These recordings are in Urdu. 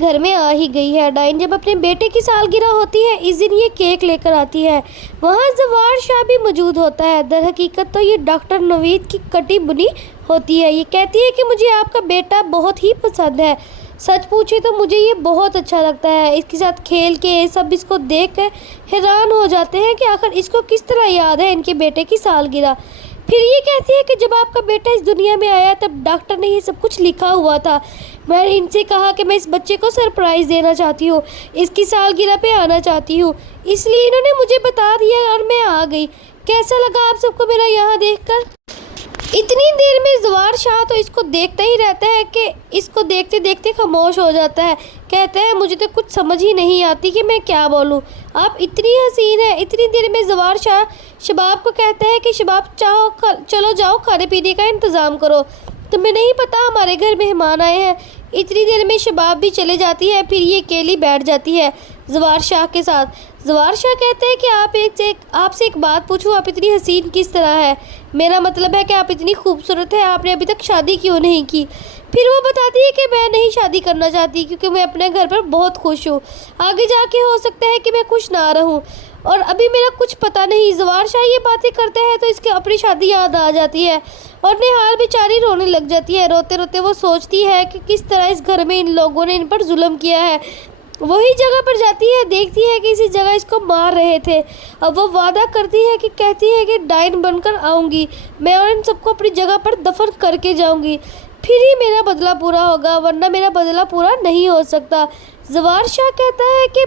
گھر میں آ ہی گئی ہے۔ ڈائن جب اپنے بیٹے کی سالگرہ ہوتی ہے، اس دن یہ کیک لے کر آتی ہے۔ وہاں زوار شاہ بھی موجود ہوتا ہے۔ در حقیقت تو یہ ڈاکٹر نوید کی کٹی بنی ہوتی ہے۔ یہ کہتی ہے کہ مجھے آپ کا بیٹا بہت ہی پسند ہے۔ سچ پوچھے تو مجھے یہ بہت اچھا لگتا ہے۔ اس کے ساتھ کھیل کے سب اس کو دیکھ کر حیران ہو جاتے ہیں کہ آخر اس کو کس طرح یاد ہے ان کے بیٹے کی سالگرہ۔ پھر یہ کہتی ہے کہ جب آپ کا بیٹا اس دنیا میں آیا تب ڈاکٹر نے یہ سب کچھ لکھا ہوا تھا۔ میں نے ان سے کہا کہ میں اس بچے کو سرپرائز دینا چاہتی ہوں، اس کی سالگرہ پہ آنا چاہتی ہوں، اس لیے انہوں نے مجھے بتا دیا اور میں آ گئی۔ کیسا لگا آپ سب کو میرا یہاں دیکھ کر؟ اتنی دیر میں زوار شاہ تو اس کو دیکھتا ہی رہتا ہے کہ اس کو دیکھتے دیکھتے خاموش ہو جاتا ہے۔ کہتا ہے مجھے تو کچھ سمجھ ہی نہیں آتی کہ میں کیا بولوں، آپ اتنی حسین ہیں۔ اتنی دیر میں زوار شاہ شباب کو کہتا ہے کہ شباب چلو جاؤ کھانے پینے کا انتظام کرو، تمہیں نہیں پتا ہمارے گھر مہمان آئے ہیں۔ اتنی دیر میں شباب بھی چلے جاتی ہے۔ پھر یہ اکیلی بیٹھ جاتی ہے زوار شاہ کے ساتھ۔ زوار شاہ کہتے ہیں کہ آپ سے ایک بات پوچھوں، آپ اتنی حسین کس طرح ہے؟ میرا مطلب ہے کہ آپ اتنی خوبصورت ہیں، آپ نے ابھی تک شادی کیوں نہیں کی؟ پھر وہ بتاتی ہے کہ میں نہیں شادی کرنا چاہتی کیونکہ میں اپنے گھر پر بہت خوش ہوں، آگے جا کے ہو سکتا ہے کہ میں خوش نہ رہوں اور ابھی میرا کچھ پتہ نہیں۔ زوار شاہ یہ باتیں کرتے ہیں تو اس کی اپنی شادی یاد آ جاتی ہے اور نہال بیچاری رونے لگ جاتی ہے۔ روتے روتے وہ سوچتی ہے کہ کس طرح اس گھر میں ان لوگوں نے ان پر ظلم کیا ہے۔ وہی جگہ پر جاتی ہے، دیکھتی ہے کہ اسی جگہ اس کو مار رہے تھے۔ اب وہ وعدہ کرتی ہے کہ کہتی ہے کہ ڈائن بن کر آؤں گی میں اور ان سب کو اپنی جگہ پر دفن کر کے جاؤں گی، پھر ہی میرا بدلہ پورا ہوگا، ورنہ میرا بدلہ پورا نہیں ہو سکتا۔ زوار شاہ کہتا ہے کہ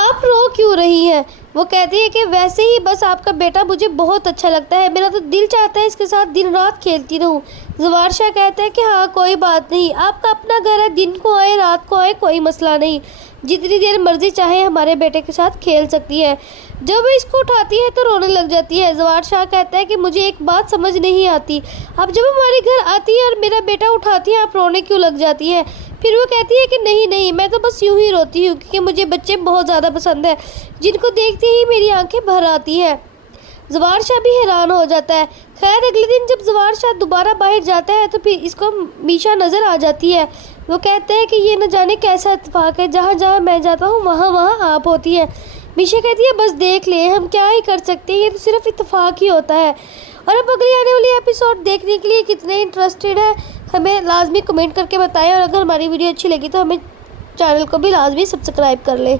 آپ رو کیوں رہی ہیں؟ وہ کہتی ہے کہ ویسے ہی بس آپ کا بیٹا مجھے بہت اچھا لگتا ہے، میرا تو دل چاہتا ہے اس کے ساتھ دن رات کھیلتی رہوں۔ زوار شاہ کہتا ہے کہ ہاں کوئی بات نہیں، آپ کا اپنا گھر ہے، دن کو آئے رات کو آئے کوئی مسئلہ نہیں، جتنی دیر مرضی چاہے ہمارے بیٹے کے ساتھ کھیل سکتی ہے۔ جب اس کو اٹھاتی ہے تو رونے لگ جاتی ہے۔ زوار شاہ کہتا ہے کہ مجھے ایک بات سمجھ نہیں آتی، اب جب ہمارے گھر آتی ہے اور میرا بیٹا اٹھاتی ہے آپ رونے کیوں لگ جاتی ہے؟ پھر وہ کہتی ہے کہ نہیں میں تو بس یوں ہی روتی ہوں کیونکہ مجھے بچے بہت زیادہ پسند ہیں جن کو دیکھتے ہی میری آنکھیں بھر آتی ہیں۔ زوار شاہ بھی حیران ہو جاتا ہے۔ خیر اگلے دن جب زوار شاہ دوبارہ باہر جاتا ہے تو پھر اس کو میشا نظر آ جاتی ہے۔ وہ کہتا ہے کہ یہ نہ جانے کیسا اتفاق ہے، جہاں جہاں میں جاتا ہوں وہاں آپ ہوتی ہے۔ میشا کہتی ہے بس دیکھ لیں، ہم کیا ہی کر سکتے ہیں، یہ تو صرف اتفاق ہی ہوتا ہے۔ اور اب اگلی آنے والی ایپیسوڈ دیکھنے کے لیے کتنے انٹرسٹڈ ہے ہمیں لازمی کمنٹ کر کے بتائیں، اور اگر ہماری ویڈیو اچھی لگی تو ہمیں چینل کو بھی لازمی سبسکرائب کر لیں۔